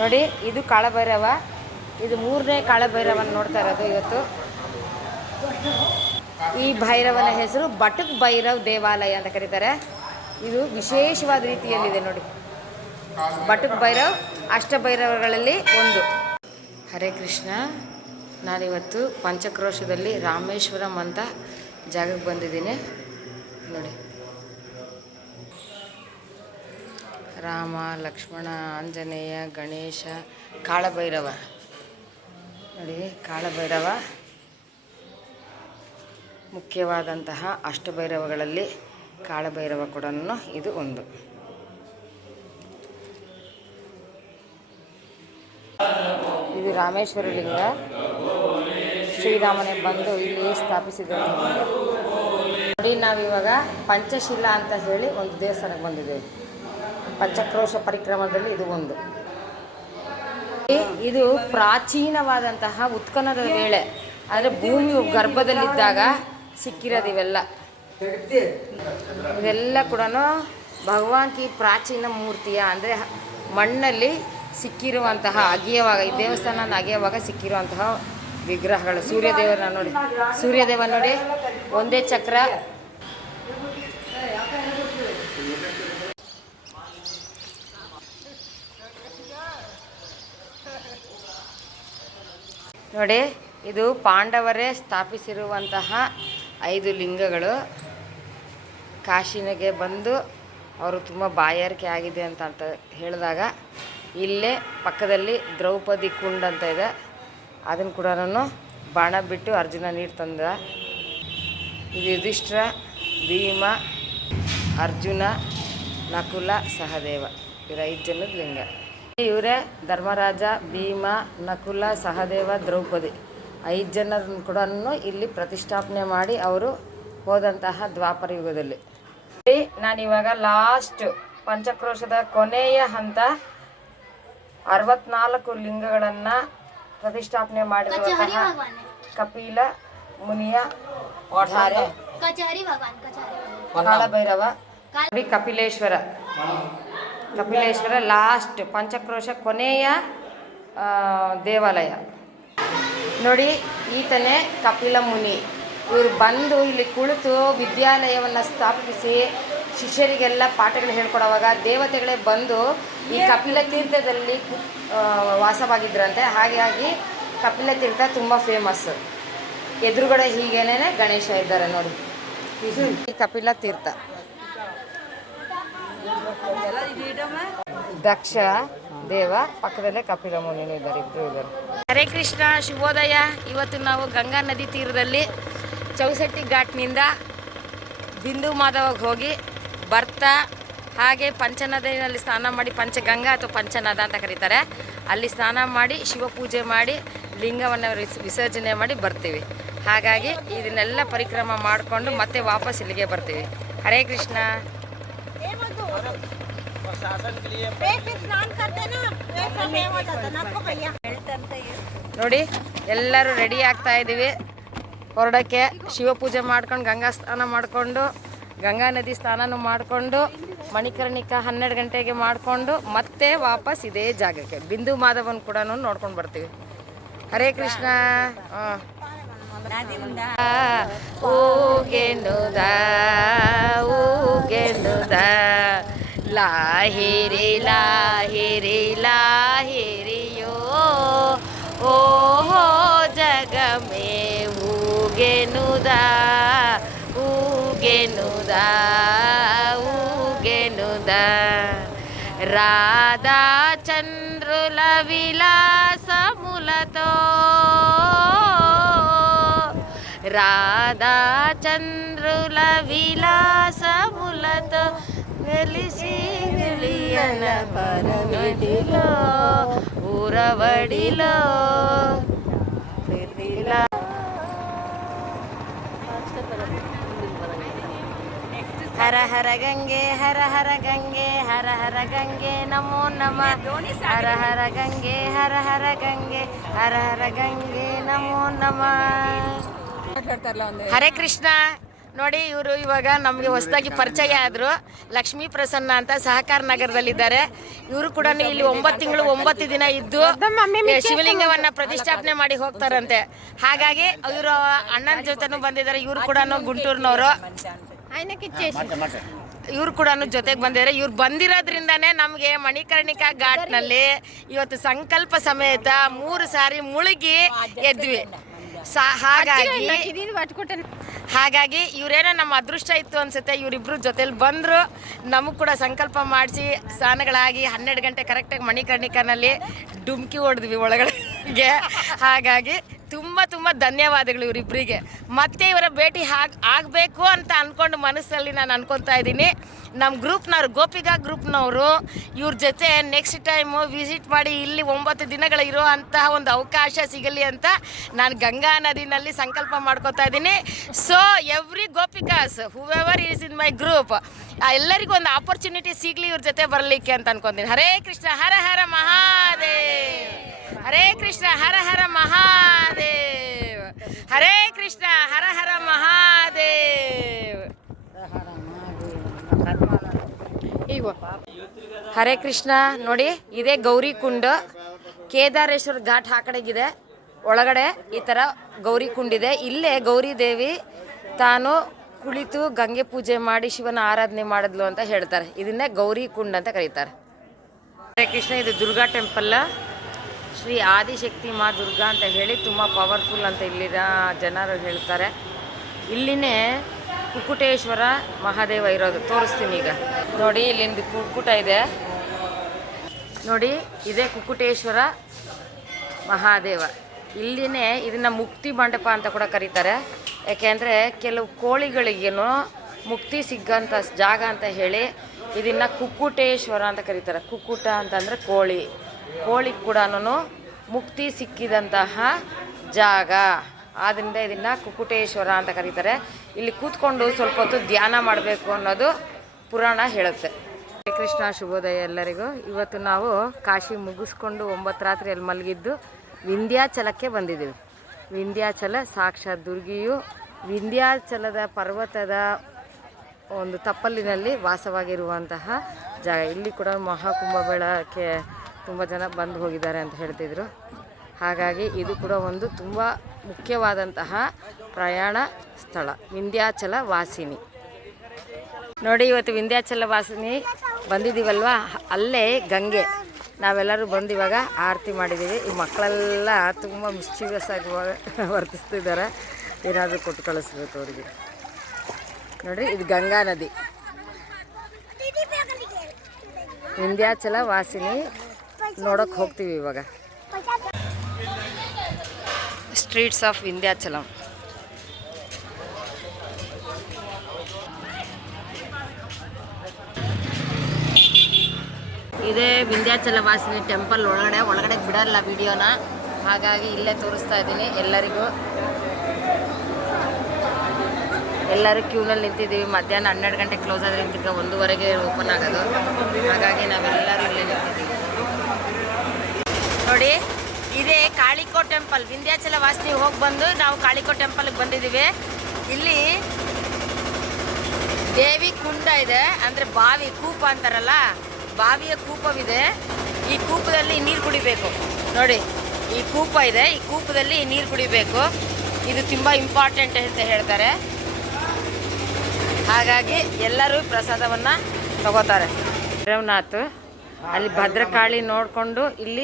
ನೋಡಿ, ಇದು ಕಾಳಭೈರವ. ಇದು 3ನೇ ಕಾಳಭೈರವನ ನೋಡ್ತಾ ಇರೋದು ಇವತ್ತು. ಈ ಭೈರವನ ಹೆಸರು ಬಟುಕ್ ಭೈರವ್ ದೇವಾಲಯ ಅಂತ ಕರೀತಾರೆ. ಇದು ವಿಶೇಷವಾದ ರೀತಿಯಲ್ಲಿದೆ ನೋಡಿ. ಬಟುಕ್ ಭೈರವ್ ಅಷ್ಟಭೈರವಗಳಲ್ಲಿ ಒಂದು. ಹರೇ ಕೃಷ್ಣ. ನಾನಿವತ್ತು ಪಂಚಕ್ರೋಶದಲ್ಲಿ ರಾಮೇಶ್ವರಂ ಅಂತ ಜಾಗಕ್ಕೆ ಬಂದಿದ್ದೀನಿ ನೋಡಿ. ರಾಮ, ಲಕ್ಷ್ಮಣ, ಆಂಜನೇಯ, ಗಣೇಶ, ಕಾಳಭೈರವ ನೋಡಿ. ಕಾಳಭೈರವ ಮುಖ್ಯವಾದಂತಹ ಅಷ್ಟಭೈರವಗಳಲ್ಲಿ ಕಾಳಭೈರವ ಕೂಡ ಇದು ಒಂದು. ಇದು ರಾಮೇಶ್ವರ ಲಿಂಗ. ಶ್ರೀರಾಮನೇ ಬಂದು ಇಲ್ಲಿ ಸ್ಥಾಪಿಸಿದಂಥ ಲಿಂಗ ನೋಡಿ. ನಾವಿವಾಗ ಪಂಚಶಿಲಾ ಅಂತ ಹೇಳಿ ಒಂದು ದೇವಸ್ಥಾನಕ್ಕೆ ಬಂದಿದ್ದೇವೆ. ಪಂಚಕ್ರೋಶ ಪರಿಕ್ರಮದಲ್ಲಿ ಇದು ಒಂದು. ಇದು ಪ್ರಾಚೀನವಾದಂತಹ ಉತ್ಖನದ ವೇಳೆ, ಅಂದರೆ ಭೂಮಿ ಗರ್ಭದಲ್ಲಿದ್ದಾಗ ಸಿಕ್ಕಿರೋದು ಇವೆಲ್ಲ. ಇವೆಲ್ಲ ಕೂಡ ಭಗವಾನ್ ಕಿ ಪ್ರಾಚೀನ ಮೂರ್ತಿಯ, ಅಂದರೆ ಮಣ್ಣಲ್ಲಿ ಸಿಕ್ಕಿರುವಂತಹ ಅಗೆಯುವಾಗ, ಈ ದೇವಸ್ಥಾನ ಅಗೆಯುವಾಗ ಸಿಕ್ಕಿರುವಂತಹ ವಿಗ್ರಹಗಳು. ಸೂರ್ಯದೇವರನ್ನ ನೋಡಿ, ಸೂರ್ಯದೇವ ನೋಡಿ, ಒಂದೇ ಚಕ್ರ. ನೋಡಿ, ಇದು ಪಾಂಡವರೇ ಸ್ಥಾಪಿಸಿರುವಂತಹ 5 ಲಿಂಗಗಳು. ಕಾಶಿನಿಗೆ ಬಂದು ಅವರು ತುಂಬ ಬಾಯಾರಿಕೆ ಆಗಿದೆ ಅಂತ ಹೇಳಿದಾಗ ಇಲ್ಲೇ ಪಕ್ಕದಲ್ಲಿ ದ್ರೌಪದಿ ಕುಂಡ ಅಂತ ಇದೆ. ಅದನ್ನು ಕೂಡ ಬಾಣ ಬಿಟ್ಟು ಅರ್ಜುನ ನೀರು ತಂದ. ಇದು ಯುಧಿಷ್ಠಿರ, ಭೀಮ, ಅರ್ಜುನ, ನಕುಲ, ಸಹದೇವ, ಇವರು 5 ಜನದ ಲಿಂಗ. ಇವರೇ ಧರ್ಮರಾಜ, ಭೀಮ, ನಕುಲ, ಸಹದೇವ, ದ್ರೌಪದಿ 5 ಜನರನ್ನು ಕೂಡ ಇಲ್ಲಿ ಪ್ರತಿಷ್ಠಾಪನೆ ಮಾಡಿ ಅವರು ಹೋದಂತಹ ದ್ವಾಪರ ಯುಗದಲ್ಲಿ. ನಾನಿವಾಗ ಲಾಸ್ಟ್ ಪಂಚಕ್ರೋಶದ ಕೊನೆಯ ಹಂತ 64 ಲಿಂಗಗಳನ್ನು ಪ್ರತಿಷ್ಠಾಪನೆ ಮಾಡಿರುವಂತಹ ಕಪಿಲ ಮುನಿಯ ಧಾರೆ ಕಾಳಭೈರವ. ಕಪಿಲೇಶ್ವರ ಲಾಸ್ಟ್ ಪಂಚಕ್ರೋಶ ಕೊನೆಯ ದೇವಾಲಯ ನೋಡಿ. ಈತನೇ ಕಪಿಲ ಮುನಿ. ಇವರು ಬಂದು ಇಲ್ಲಿ ಕುಳಿತು ವಿದ್ಯಾಲಯವನ್ನು ಸ್ಥಾಪಿಸಿ ಶಿಷ್ಯರಿಗೆಲ್ಲ ಪಾಠಗಳು ಹೇಳ್ಕೊಡುವಾಗ ದೇವತೆಗಳೇ ಬಂದು ಈ ಕಪಿಲ ತೀರ್ಥದಲ್ಲಿ ವಾಸವಾಗಿದ್ದರಂತೆ. ಹಾಗಾಗಿ ಕಪಿಲ ತೀರ್ಥ ತುಂಬ ಫೇಮಸ್. ಎದುರುಗಡೆ ಹೀಗೇನೆ ಗಣೇಶ ಇದ್ದಾರೆ ನೋಡಿ. ಈ ಕಪಿಲ ತೀರ್ಥ. ದಕ್ಷ ದೇವ ಪಕ್ಕದಲ್ಲೇ ಕಪಿಲ ಮುನಿ ಇದ್ದಾರೆ, ಇಬ್ಬರು ಇದ್ದಾರೆ. ಹರೇ ಕೃಷ್ಣ, ಶುಭೋದಯ. ಇವತ್ತು ನಾವು ಗಂಗಾ ನದಿ ತೀರದಲ್ಲಿ ಚೌಸಟ್ಟಿ ಘಾಟ್ನಿಂದ ಬಿಂದು ಮಾಧವಗೆ ಹೋಗಿ ಬರ್ತಾ ಹಾಗೆ ಪಂಚನದಿಯಲ್ಲಿ ಸ್ನಾನ ಮಾಡಿ, ಪಂಚಗಂಗಾ ಅಥವಾ ಪಂಚನದ ಅಂತ ಕರೀತಾರೆ, ಅಲ್ಲಿ ಸ್ನಾನ ಮಾಡಿ ಶಿವಪೂಜೆ ಮಾಡಿ ಲಿಂಗವನ್ನು ವಿಸರ್ಜನೆ ಮಾಡಿ ಬರ್ತೀವಿ. ಹಾಗಾಗಿ ಇದನ್ನೆಲ್ಲ ಪರಿಕ್ರಮ ಮಾಡಿಕೊಂಡು ಮತ್ತೆ ವಾಪಸ್ ಇಲ್ಲಿಗೆ ಬರ್ತೀವಿ. ಹರೇ ಕೃಷ್ಣ. ನೋಡಿ, ಎಲ್ಲರೂ ರೆಡಿ ಆಗ್ತಾ ಇದ್ದೀವಿ ಹೊರಡಕ್ಕೆ. ಶಿವಪೂಜೆ ಮಾಡ್ಕೊಂಡು ಗಂಗಾ ಸ್ನಾನ ಮಾಡಿಕೊಂಡು ಗಂಗಾ ನದಿ ಸ್ನಾನನೂ ಮಾಡಿಕೊಂಡು ಮಣಿಕರ್ಣಿಕಾ 12 ಗಂಟೆಗೆ ಮಾಡಿಕೊಂಡು ಮತ್ತೆ ವಾಪಸ್ ಇದೇ ಜಾಗಕ್ಕೆ ಬಿಂದು ಮಾಧವನ್ ಕೂಡ ನೋಡ್ಕೊಂಡು ಬರ್ತೀವಿ. ಹರೇ ಕೃಷ್ಣ. ಊಗೆನುದ ಊಗೆನುದ ಲಾಹಿರಿ ಲಾಹಿರಿ ಲಾಹಿರಿಯೋ ಓಹೋ ಜಗಮೇ ಊಗೆನುದ ಊಗೆನುದ ಊಗೆನುದ ರಾಧಾ ಚಂದ್ರುಲ ವಿಲಾಸ ಮೂಲತೋ ರಾಧಾ ಚಂದ್ರುಲ ವಿಲಾಸ ಮೂಲತೋ వెలిసి వెలియన పరవడిలో ఊరవడిలో హర హర గంగే హర హర గంగే హర హర గంగే నమో నమః హర హర గంగే హర హర గంగే హర హర గంగే నమో నమః. హరే కృష్ణ. ನೋಡಿ ಇವರು ಇವಾಗ ನಮಗೆ ಹೊಸದಾಗಿ ಪರಿಚಯ ಆದರು. ಲಕ್ಷ್ಮೀ ಪ್ರಸನ್ನ ಅಂತ ಸಹಕಾರ ನಗರದಲ್ಲಿದ್ದಾರೆ. ಇವರು ಕೂಡ ಇಲ್ಲಿ 9 ತಿಂಗಳು 9 ದಿನ ಇದ್ದು ಶಿವಲಿಂಗವನ್ನ ಪ್ರತಿಷ್ಠಾಪನೆ ಮಾಡಿ ಹೋಗ್ತಾರಂತೆ. ಹಾಗಾಗಿ ಇವರು ಅಣ್ಣನ ಜೊತೆನೂ ಬಂದಿದ್ದಾರೆ. ಇವರು ಕೂಡ ಗುಂಟೂರಿನವರು. ಇವ್ರು ಕೂಡ ಜೊತೆಗೆ ಬಂದಿದ್ದಾರೆ. ಇವ್ರು ಬಂದಿರೋದ್ರಿಂದಾನೇ ನಮಗೆ ಮಣಿಕರ್ಣಿಕಾ ಘಾಟ್ನಲ್ಲಿ ಇವತ್ತು ಸಂಕಲ್ಪ ಸಮೇತ 3 ಸಾರಿ ಮುಳುಗಿ ಎದ್ವಿ. ಹಾಗಾಗಿ ಇವರೇನೋ ನಮ್ಮ ಅದೃಷ್ಟ ಇತ್ತು ಅನ್ಸುತ್ತೆ. ಇವರಿಬ್ರು ಜೊತೆಲಿ ಬಂದರು, ನಮಗೆ ಕೂಡ ಸಂಕಲ್ಪ ಮಾಡಿಸಿ ಸ್ನಾನಗಳಾಗಿ 12 ಗಂಟೆ ಕರೆಕ್ಟಾಗಿ ಮಣಿಕರ್ಣಿಕಾನಲ್ಲಿ ಡುಮ್ಕಿ ಹೊಡೆದ್ವಿ ಒಳಗಡೆಗೆ. ಹಾಗಾಗಿ ತುಂಬ ಧನ್ಯವಾದಗಳು ಇವರಿಬ್ಬರಿಗೆ. ಮತ್ತೆ ಇವರ ಭೇಟಿ ಆಗಬೇಕು ಅಂತ ಅಂದ್ಕೊಂಡು ಮನಸ್ಸಲ್ಲಿ ನಾನು ಅನ್ಕೊತಾ ಇದ್ದೀನಿ. ನಮ್ಮ ಗ್ರೂಪ್ನವ್ರು, ಗೋಪಿಕಾ ಗ್ರೂಪ್ನವರು ಇವ್ರ ಜೊತೆ ನೆಕ್ಸ್ಟ್ ಟೈಮು ವಿಸಿಟ್ ಮಾಡಿ ಇಲ್ಲಿ 9 ದಿನಗಳ ಇರೋ ಅಂತಹ ಒಂದು ಅವಕಾಶ ಸಿಗಲಿ ಅಂತ ನಾನು ಗಂಗಾ ನದಿನಲ್ಲಿ ಸಂಕಲ್ಪ ಮಾಡ್ಕೊತಾ ಇದ್ದೀನಿ. So every gopikas whoever is in my group, ಎಲ್ಲರಿಗೂ ಒಂದು ಆಪರ್ಚುನಿಟಿ ಸಿಗಲಿ ಇವ್ರ ಜೊತೆ ಬರಲಿಕ್ಕೆ ಅಂತ ಅನ್ಕೊತೀನಿ. ಹರೇ ಕೃಷ್ಣ, ಹರ ಹರ ಮಹಾದೇವ್. ಹರೇ ಕೃಷ್ಣ, ಹರ ಹರ ಮಹಾದೇವ್. ಹರೇ ಕೃಷ್ಣ, ಹರ ಹರ ಮಹಾದೇವ್. ಹರೇ ಕೃಷ್ಣ. ನೋಡಿ ಇದೇ ಗೌರಿ ಕುಂಡ. ಕೇದಾರೇಶ್ವರ ಘಾಟ್ ಆ ಕಡೆಗಿದೆ. ಒಳಗಡೆ ಈ ಥರ ಗೌರಿ ಕುಂಡಿದೆ. ಇಲ್ಲೇ ಗೌರಿ ದೇವಿ ತಾನು ಕುಳಿತು ಗಂಗೆ ಪೂಜೆ ಮಾಡಿ ಶಿವನ ಆರಾಧನೆ ಮಾಡಿದ್ಲು ಅಂತ ಹೇಳ್ತಾರೆ. ಇದನ್ನೇ ಗೌರಿ ಕುಂಡ ಅಂತ ಕರೀತಾರೆ. ಹರೇ ಕೃಷ್ಣ. ಇದು ದುರ್ಗಾ ಟೆಂಪಲ್. ಶ್ರೀ ಆದಿಶಕ್ತಿ ಮಾ ದುರ್ಗಾ ಅಂತ ಹೇಳಿ ತುಂಬ ಪವರ್ಫುಲ್ ಅಂತ ಇಲ್ಲಿನ ಜನರು ಹೇಳ್ತಾರೆ. ಇಲ್ಲಿನೇ ಕುಕ್ಕುಟೇಶ್ವರ ಮಹಾದೇವ ಇರೋದು. ತೋರಿಸ್ತೀನಿ ಈಗ. ನೋಡಿ ಇಲ್ಲಿಂದ ಕುಕ್ಕುಟ ಇದೆ. ನೋಡಿ ಇದೇ ಕುಕ್ಕುಟೇಶ್ವರ ಮಹಾದೇವ. ಇಲ್ಲಿನೇ ಇದನ್ನು ಮುಕ್ತಿ ಮಂಟಪ ಅಂತ ಕೂಡ ಕರೀತಾರೆ. ಯಾಕೆಂದರೆ ಕೆಲವು ಕೋಳಿಗಳಿಗೇನು ಮುಕ್ತಿ ಸಿಗೋಂಥ ಜಾಗ ಅಂತ ಹೇಳಿ ಇದನ್ನು ಕುಕ್ಕುಟೇಶ್ವರ ಅಂತ ಕರೀತಾರೆ. ಕುಕ್ಕುಟ ಅಂತಂದರೆ ಕೋಳಿ. ಕೋಳಿಗೆ ಕೂಡ ಮುಕ್ತಿ ಸಿಕ್ಕಿದಂತಹ ಜಾಗ. ಆದ್ದರಿಂದ ಇದನ್ನು ಕುಕ್ಕುಟೇಶ್ವರ ಅಂತ ಕರೀತಾರೆ. ಇಲ್ಲಿ ಕೂತ್ಕೊಂಡು ಸ್ವಲ್ಪ ಹೊತ್ತು ಧ್ಯಾನ ಮಾಡಬೇಕು ಅನ್ನೋದು ಪುರಾಣ ಹೇಳುತ್ತೆ. ಕೃಷ್ಣ. ಶುಭೋದಯ ಎಲ್ಲರಿಗೂ. ಇವತ್ತು ನಾವು ಕಾಶಿ ಮುಗಿಸ್ಕೊಂಡು 9 ರಾತ್ರಿಯಲ್ಲಿ ಮಲಗಿದ್ದು ವಿಂಧ್ಯಾಚಲಕ್ಕೆ ಬಂದಿದ್ದೀವಿ. ವಿಂಧ್ಯಾಚಲ ಸಾಕ್ಷಾತ್ ದುರ್ಗಿಯು ವಿಂಧ್ಯಾಚಲದ ಪರ್ವತದ ಒಂದು ತಪ್ಪಲಿನಲ್ಲಿ ವಾಸವಾಗಿರುವಂತಹ ಜಾಗ. ಇಲ್ಲಿ ಕೂಡ ಮಹಾಕುಂಭಮೇಳಕ್ಕೆ ತುಂಬ ಜನ ಬಂದು ಹೋಗಿದ್ದಾರೆ ಅಂತ ಹೇಳ್ತಿದ್ರು. ಹಾಗಾಗಿ ಇದು ಕೂಡ ಒಂದು ತುಂಬ ಮುಖ್ಯವಾದಂತಹ ಪ್ರಯಾಣ ಸ್ಥಳ ವಿಂಧ್ಯಾಚಲ ವಾಸಿನಿ. ನೋಡಿ ಇವತ್ತು ವಿಂಧ್ಯಾಚಲ ವಾಸಿನಿ ಬಂದಿದ್ದೀವಲ್ವ, ಅಲ್ಲೇ ಗಂಗೆ. ನಾವೆಲ್ಲರೂ ಬಂದು ಇವಾಗ ಆರತಿ ಮಾಡಿದ್ದೀವಿ. ಈ ಮಕ್ಕಳೆಲ್ಲ ತುಂಬ ಮಿಸ್ಚೀವಿಯಸ್ ಆಗಿ ವರ್ತಿಸ್ತಿದ್ದಾರೆ. ಏನಾದರೂ ಕೊಟ್ಟು ಕಳಿಸ್ಬೇಕು ಅವರಿಗೆ. ನೋಡಿರಿ ಇದು ಗಂಗಾ ನದಿ. ವಿಂಧ್ಯಾಚಲ ವಾಸಿನಿ ನೋಡೋಕ್ಕೆ ಹೋಗ್ತೀವಿ ಇವಾಗ. Streets of Vindhyachalam. ಇದೇ ವಿಂಧ್ಯಾಚಲ ವಾಸಿನಿ ಟೆಂಪಲ್ ಒಳಗಡೆ ಬಿಡಲ್ಲ ವಿಡಿಯೋನ. ಹಾಗಾಗಿ ಇಲ್ಲೇ ತೋರಿಸ್ತಾ ಇದ್ದೀನಿ ಎಲ್ಲರಿಗೂ. ಎಲ್ಲರೂ ಕ್ಯೂನಲ್ಲಿ ನಿಂತಿದ್ದೀವಿ. ಮಧ್ಯಾಹ್ನ 12 ಗಂಟೆ ಕ್ಲೋಸ್ ಆದರೆ ತಿರ್ಗ 1:30ಗೆ ಓಪನ್ ಆಗೋದು. ಹಾಗಾಗಿ ನಾವೆಲ್ಲರೂ ಇಲ್ಲೇ ನಿಂತಿದ್ದೀವಿ. ನೋಡಿ ಇದೇ ಕಾಳಿಕೋ ಟೆಂಪಲ್. ವಿಂಧ್ಯಾಚಲ ವಾಸಿನಿ ಹೋಗಿ ಬಂದು ನಾವು ಕಾಳಿಕೋ ಟೆಂಪಲ್ಗೆ ಬಂದಿದ್ದೀವಿ. ಇಲ್ಲಿ ದೇವಿ ಕುಂಡ ಇದೆ, ಅಂದರೆ ಬಾವಿ, ಕೂಪ ಅಂತಾರಲ್ಲ, ಬಾವಿಯ ಕೂಪವಿದೆ. ಈ ಕೂಪದಲ್ಲಿ ನೀರು ಕುಡಿಬೇಕು. ನೋಡಿ ಈ ಕೂಪ ಇದೆ, ಈ ಕೂಪದಲ್ಲಿ ನೀರು ಕುಡಿಬೇಕು. ಇದು ತುಂಬ ಇಂಪಾರ್ಟೆಂಟ್ ಅಂತ ಹೇಳ್ತಾರೆ. ಹಾಗಾಗಿ ಎಲ್ಲರೂ ಪ್ರಸಾದವನ್ನು ತಗೋತಾರೆ. ಭೈರವನಾಥ್ ಅಲ್ಲಿ ಭದ್ರಕಾಳಿ ನೋಡಿಕೊಂಡು ಇಲ್ಲಿ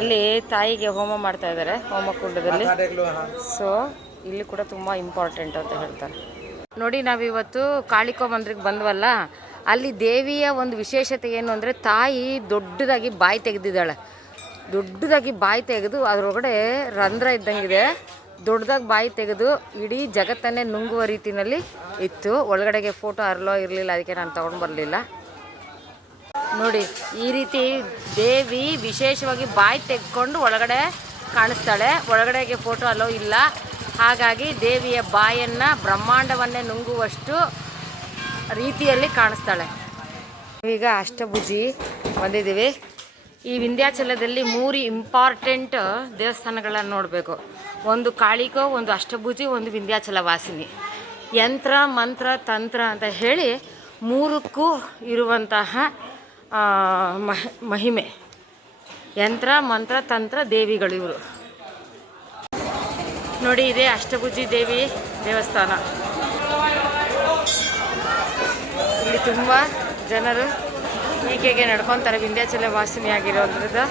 ಇಲ್ಲಿ ತಾಯಿಗೆ ಹೋಮ ಮಾಡ್ತಾ ಇದ್ದಾರೆ ಹೋಮಕುಂಡದಲ್ಲಿ. ಸೊ ಇಲ್ಲಿ ಕೂಡ ತುಂಬ ಇಂಪಾರ್ಟೆಂಟ್ ಅಂತ ಹೇಳ್ತಾರೆ. ನೋಡಿ ನಾವಿವತ್ತು ಕಾಳಿಕೋ ಮಂದಿರಕ್ಕೆ ಬಂದ್ವಲ್ಲ, ಅಲ್ಲಿ ದೇವಿಯ ಒಂದು ವಿಶೇಷತೆ ಏನು ಅಂದರೆ ತಾಯಿ ದೊಡ್ಡದಾಗಿ ಬಾಯಿ ತೆಗೆದಿದ್ದಾಳೆ. ದೊಡ್ಡದಾಗಿ ಬಾಯಿ ತೆಗೆದು ಅದರೊಳಗಡೆ ರಂಧ್ರ ಇದ್ದಂಗಿದೆ. ದೊಡ್ಡದಾಗಿ ಬಾಯಿ ತೆಗೆದು ಇಡೀ ಜಗತ್ತನ್ನೇ ನುಂಗುವ ರೀತಿಯಲ್ಲಿ ಇತ್ತು. ಒಳಗಡೆಗೆ ಫೋಟೋ ಅರ್ಲೋ ಇರಲಿಲ್ಲ, ಅದಕ್ಕೆ ನಾನು ತೊಗೊಂಡು ಬರಲಿಲ್ಲ. ನೋಡಿ ಈ ರೀತಿ ದೇವಿ ವಿಶೇಷವಾಗಿ ಬಾಯಿ ತೆಗೆದುಕೊಂಡು ಒಳಗಡೆ ಕಾಣಿಸ್ತಾಳೆ. ಒಳಗಡೆಗೆ ಫೋಟೋ ಅಲೋ ಇಲ್ಲ. ಹಾಗಾಗಿ ದೇವಿಯ ಬಾಯನ್ನು ಬ್ರಹ್ಮಾಂಡವನ್ನೇ ನುಂಗುವಷ್ಟು ರೀತಿಯಲ್ಲಿ ಕಾಣಿಸ್ತಾಳೆ. ಈಗ ಅಷ್ಟಭುಜಿ ಬಂದಿದ್ದೀವಿ. ಈ ವಿಂಧ್ಯಾಚಲದಲ್ಲಿ 3 ಇಂಪಾರ್ಟೆಂಟ್ ದೇವಸ್ಥಾನಗಳನ್ನು ನೋಡಬೇಕು. ಒಂದು ಕಾಳಿಕೋ, ಒಂದು ಅಷ್ಟಭುಜಿ, ಒಂದು ವಿಂಧ್ಯಾಚಲ ವಾಸಿನಿ. ಯಂತ್ರ ಮಂತ್ರ ತಂತ್ರ ಅಂತ ಹೇಳಿ ಮೂರಕ್ಕೂ ಇರುವಂತಹ ಮಹಿಮೆ. ಯಂತ್ರ ಮಂತ್ರ ತಂತ್ರ ದೇವಿಗಳು ಇವರು. ನೋಡಿ, ಇದೇ ಅಷ್ಟಭುಜಿ ದೇವಿ ದೇವಸ್ಥಾನ. ಇಲ್ಲಿ ತುಂಬ ಜನರು ಈಕೆಗೆ ನಡ್ಕೊತಾರೆ, ವಿಂಧ್ಯಾಚಲ ವಾಸಿನಿಯಾಗಿರೋದ್ರಿಂದ.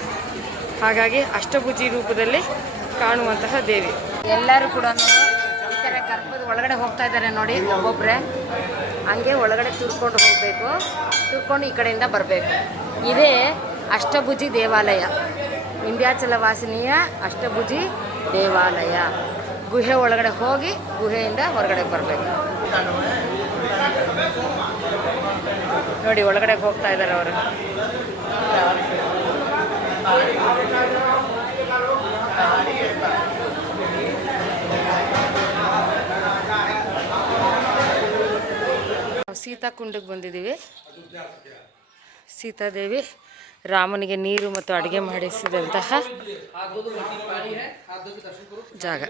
ಹಾಗಾಗಿ ಅಷ್ಟಭುಜಿ ರೂಪದಲ್ಲಿ ಕಾಣುವಂತಹ ದೇವಿ. ಎಲ್ಲರೂ ಕೂಡ ಈ ಥರ ಗರ್ಭದ ಒಳಗಡೆ ಹೋಗ್ತಾ ಇದ್ದಾರೆ ನೋಡಿ, ಒಬ್ಬೊಬ್ಬರೇ ಹಂಗೆ ಒಳಗಡೆ ತುರ್ಕೊಂಡು ಹೋಗಬೇಕು, ತುರ್ಕೊಂಡು ಈ ಕಡೆಯಿಂದ ಬರಬೇಕು. ಇದೇ ಅಷ್ಟಭುಜಿ ದೇವಾಲಯ, ವಿಂಧ್ಯಾಚಲ ವಾಸಿನಿಯ ಅಷ್ಟಭುಜಿ ದೇವಾಲಯ. ಗುಹೆ ಒಳಗಡೆ ಹೋಗಿ ಗುಹೆಯಿಂದ ಹೊರಗಡೆ ಬರಬೇಕು. ನೋಡಿ, ಒಳಗಡೆ ಹೋಗ್ತಾ ಇದ್ದಾರೆ ಅವರು. ಸೀತಾಕುಂಡಕ್ಕೆ ಬಂದಿದ್ದೀವಿ. ಸೀತಾದೇವಿ ರಾಮನಿಗೆ ನೀರು ಮತ್ತು ಅಡುಗೆ ಮಾಡಿಸಿದಂತಹ ಜಾಗ.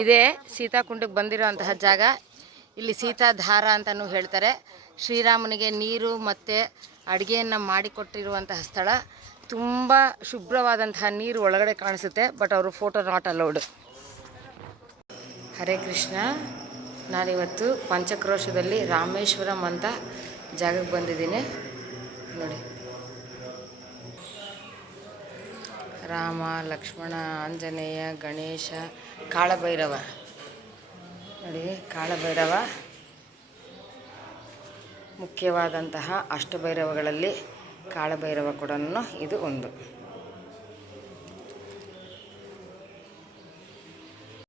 ಇದೇ ಸೀತಾಕುಂಡಕ್ಕೆ ಬಂದಿರೋಂತಹ ಜಾಗ. ಇಲ್ಲಿ ಸೀತಾಧಾರ ಅಂತಲೂ ಹೇಳ್ತಾರೆ. ಶ್ರೀರಾಮನಿಗೆ ನೀರು ಮತ್ತು ಅಡುಗೆಯನ್ನು ಮಾಡಿಕೊಟ್ಟಿರುವಂತಹ ಸ್ಥಳ. ತುಂಬ ಶುಭ್ರವಾದಂತಹ ನೀರು ಒಳಗಡೆ ಕಾಣಿಸುತ್ತೆ, ಬಟ್ ಅವರು photo not allowed. Hare Krishna. ನಾನಿವತ್ತು ಪಂಚಕ್ರೋಶದಲ್ಲಿ ರಾಮೇಶ್ವರಂ ಅಂತ ಜಾಗಕ್ಕೆ ಬಂದಿದ್ದೀನಿ ನೋಡಿ. ರಾಮ, ಲಕ್ಷ್ಮಣ, ಆಂಜನೇಯ, ಗಣೇಶ, ಕಾಳಭೈರವ. ನೋಡಿ, ಕಾಳಭೈರವ ಮುಖ್ಯವಾದಂತಹ ಅಷ್ಟಭೈರವಗಳಲ್ಲಿ ಕಾಳಭೈರವ ಕೂಡ ಇದು ಒಂದು.